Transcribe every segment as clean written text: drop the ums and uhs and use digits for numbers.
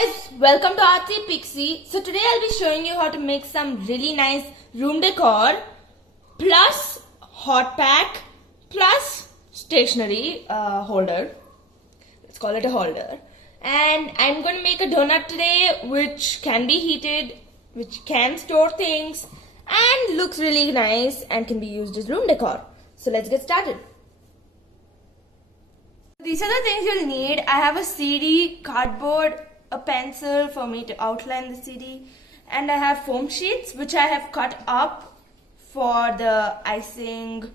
guys, welcome to Artsy Pixie. So today I'll be showing you how to make some really nice room decor plus hot pack plus stationery holder. Let's call it a holder. And I'm going to make a donut today which can be heated, which can store things and looks really nice and can be used as room decor. So let's get started. These are the things you'll need. I have a CD, cardboard, a pencil for me to outline the CD, and I have foam sheets which I have cut up for the icing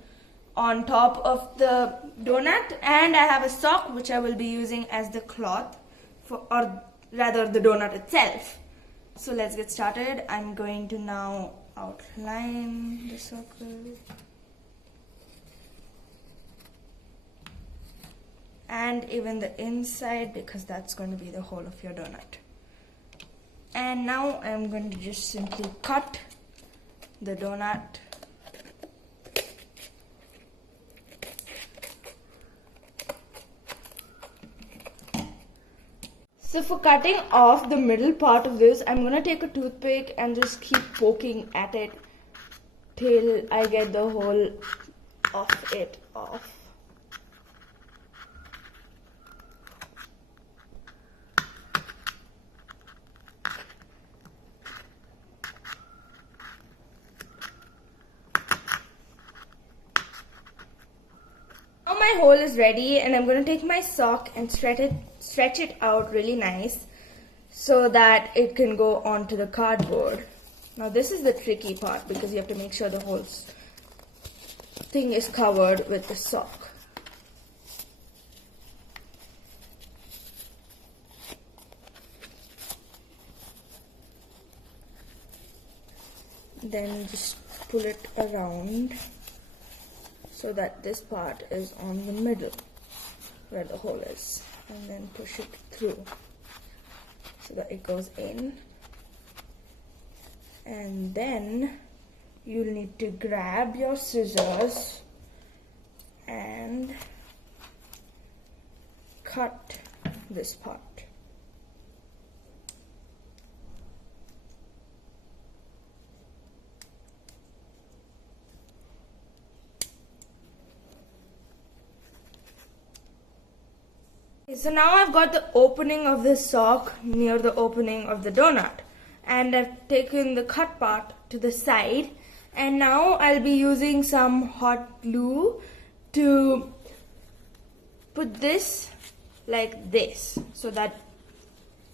on top of the donut, and I have a sock which I will be using as the cloth for, or rather the donut itself. So let's get started. I'm going to now outline the circle. And even the inside, because that's going to be the whole of your donut. And now I'm going to just simply cut the donut. So for cutting off the middle part of this, I'm going to take a toothpick and just keep poking at it till I get the whole of it off. My hole is ready, and I'm going to take my sock and stretch it out really nice so that it can go onto the cardboard. Now this is the tricky part because you have to make sure the whole thing is covered with the sock. Then just pull it around so that this part is on the middle where the hole is, and then push it through so that it goes in. And then you'll need to grab your scissors and cut this part. So now I've got the opening of the sock near the opening of the donut, and I've taken the cut part to the side, and now I'll be using some hot glue to put this like this so that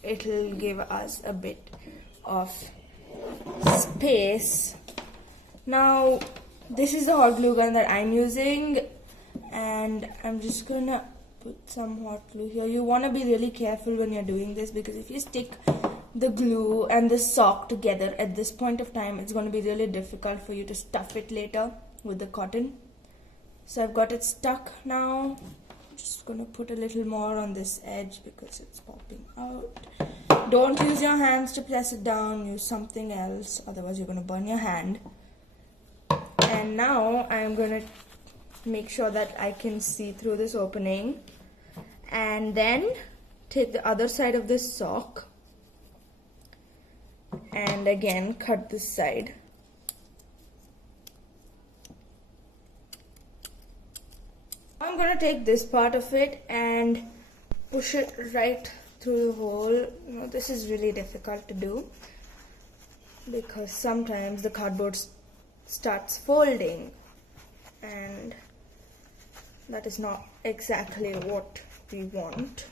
it'll give us a bit of space. Now this is the hot glue gun that I'm using, and I'm just gonna put some hot glue here. You want to be really careful when you're doing this, because if you stick the glue and the sock together at this point of time, it's going to be really difficult for you to stuff it later with the cotton. So I've got it stuck now. I'm just going to put a little more on this edge because it's popping out. Don't use your hands to press it down. Use something else, otherwise you're going to burn your hand. And now I'm going to make sure that I can see through this opening, and then take the other side of this sock and again cut this side. I'm going to take this part of it and push it right through the hole. This is really difficult to do because sometimes the cardboard starts folding, and that is not exactly what we want.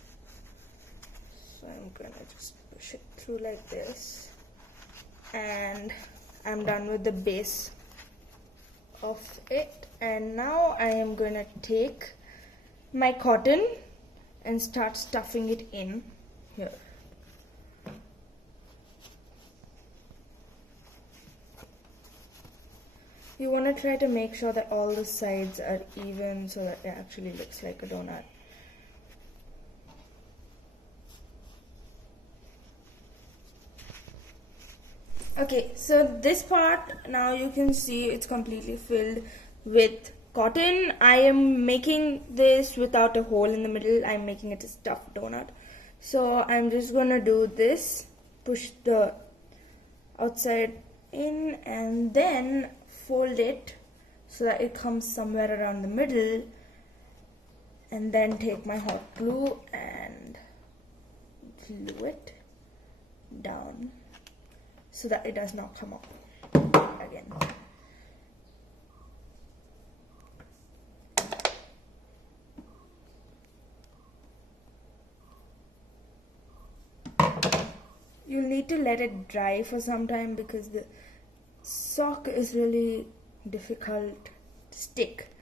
So I'm gonna just push it through like this, and I'm done with the base of it. And now I am gonna take my cotton and start stuffing it in here. You want to try to make sure that all the sides are even so that it actually looks like a donut. Okay, so this part, now you can see it's completely filled with cotton. I am making this without a hole in the middle. I'm making it a stuffed donut. So I'm just gonna do this, push the outside in and then fold it so that it comes somewhere around the middle, and then take my hot glue and glue it down so that it does not come up again. You'll need to let it dry for some time because the sock is really difficult to stick.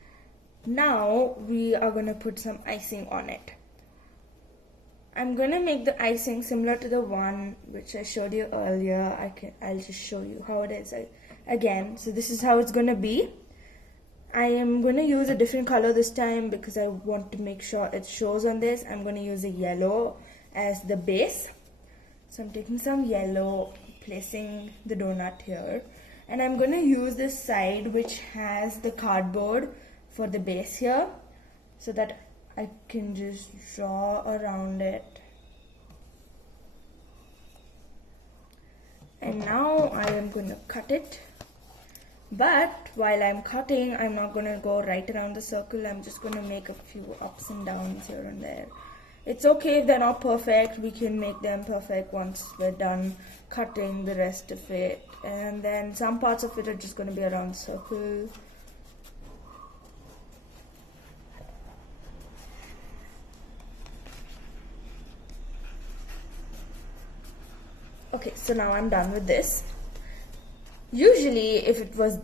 Now we are going to put some icing on it. I'm going to make the icing similar to the one which I showed you earlier. I'll just show you how it is again. So this is how it's going to be. I am going to use a different color this time because I want to make sure it shows on this. I'm going to use a yellow as the base. So I'm taking some yellow, placing the donut here, and I'm going to use this side which has the cardboard for the base here so that I can just draw around it. And now I am going to cut it, but while I'm cutting, I'm not going to go right around the circle. I'm just going to make a few ups and downs here and there. It's okay if they're not perfect. We can make them perfect once we're done cutting the rest of it. And then some parts of it are just going to be around the circle. Okay, so now I'm done with this. Usually, if it was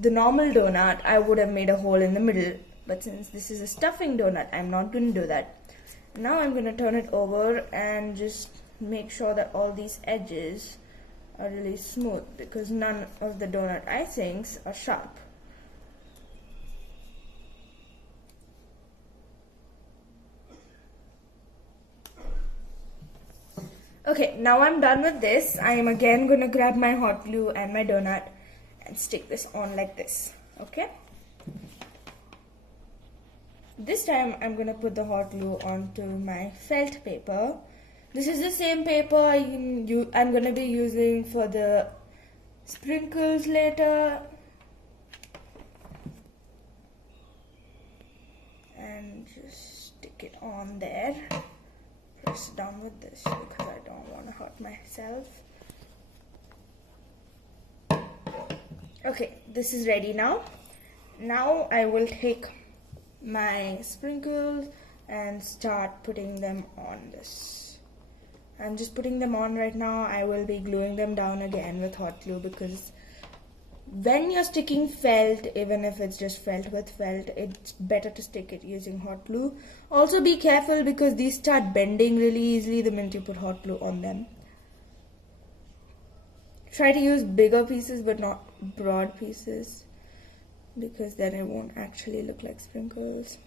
the normal donut, I would have made a hole in the middle. But since this is a stuffing donut, I'm not going to do that. Now I'm going to turn it over and just make sure that all these edges are really smooth because none of the donut icings are sharp. Okay, now I'm done with this. I am again going to grab my hot glue and my donut and stick this on like this. Okay? This time I'm going to put the hot glue onto my felt paper. This is the same paper I'm going to be using for the sprinkles later. And just stick it on there. Press down with this because I don't want to hurt myself. Okay, this is ready now. Now I will take my sprinkles and start putting them on this. I'm just putting them on right now. I will be gluing them down again with hot glue because when you're sticking felt, even if it's just felt with felt, it's better to stick it using hot glue. Also be careful because these start bending really easily the minute you put hot glue on them. Try to use bigger pieces but not broad pieces, because then it won't actually look like sprinkles.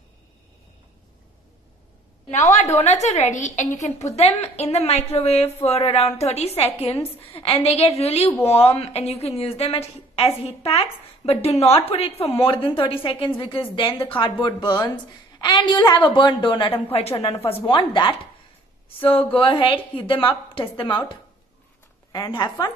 Now our donuts are ready and you can put them in the microwave for around 30 seconds and they get really warm and you can use them as heat packs, but do not put it for more than 30 seconds because then the cardboard burns and you'll have a burnt donut. I'm quite sure none of us want that. So go ahead, heat them up, test them out and have fun.